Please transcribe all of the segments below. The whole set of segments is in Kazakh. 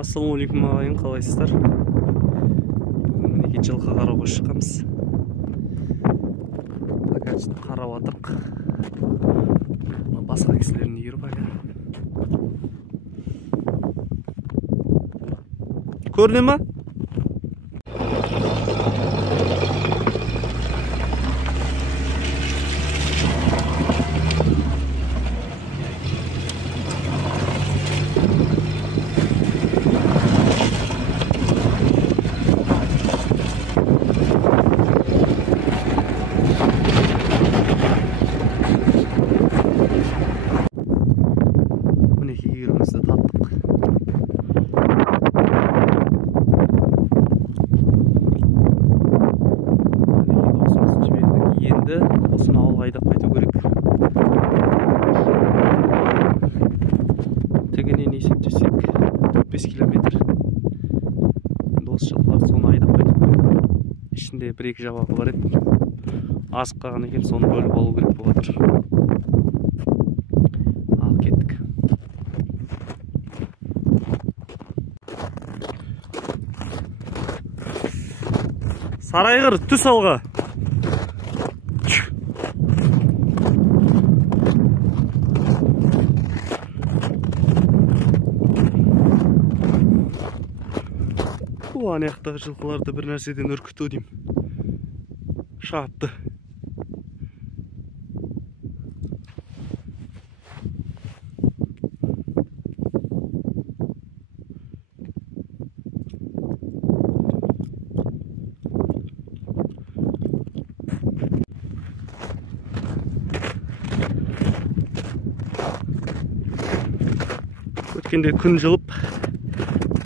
Ассалаумағалейкум ағайын, қалайсыздар? Мінеке жылқы қарауға шыққанбыз. Пока қарап атырық. Басқа кісілерін үйір пока. Көріне ма? Осыны ауылға айдап қайту керек. Тігінен есептесек 4-5 километр. Осы жылқылар соны айдап қайту керек. Ішінде 1-2 жабағы бар еді. Азып қалған екен, соны бөліп алу керек болып отыр. Ал кеттік. Сарайғыр, түс алға. Анаяқтағы жылқыларды бір нәрседен үркіту дейм. Шапты. Өткенде күн жылып,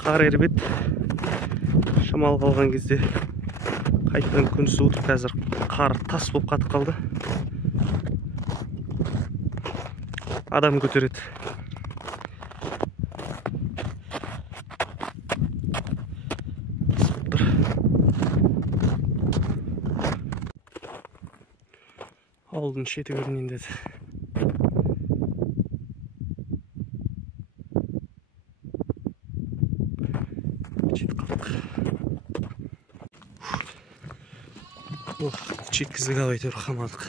қар еріп еді. Шамал қалған кезде қайтадан күн суытып, қазір қар тас болып қатып қалды. Адам көтереді. Ауылдың шеті көрінейін деді. Жетіп қалдық. Жеткізді қалай әйтеуір қамадық.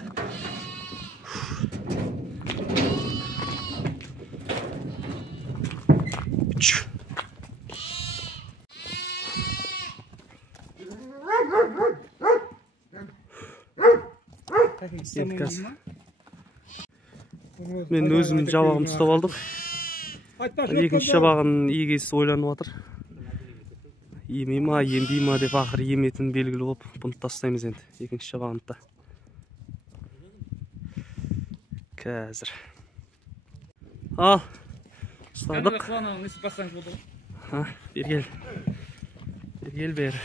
Мен өзім жабағым ұстап алдық. Екінші жабағын егесі ойланып жатыр. Емей ма, ембей ма деп ақыр еметін белгілі болып, бұны тастаймыз енді. Екінші жабағында. Қазір. Ал, ұстадық. Бергел. Бергел бер.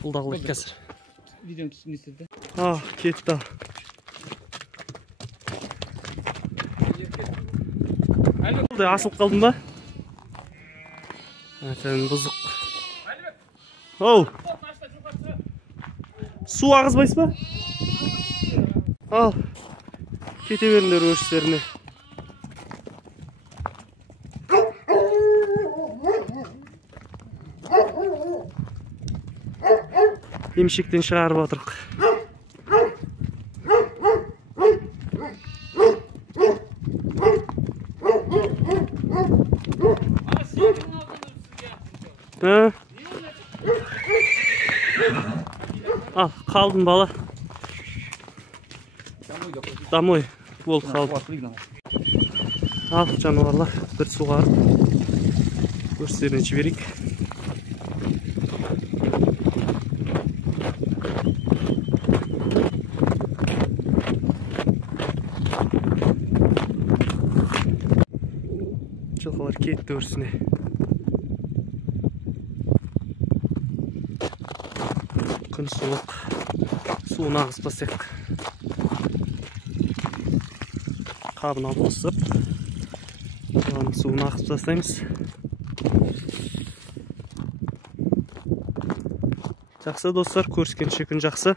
Бұлдағылық қазір. Кетті. Асылып қалдың ба? Әтен бұзық. Оу! Су ағызбайсыз ба? Ал, кете беріңдер өршістеріне. Емшектен шығарып атырық. Ал, қалдым бала. Домой болды қалдым. Ал, жануарлар, бір суғарып өрістеріне жіберейік. Жылқылар кетті өрісіне. Күн суық, суын ағызбасақ. Қабын алып қосып, суын ағызып тастаймыз. Жақсы достар, көріскенше күн жақсы.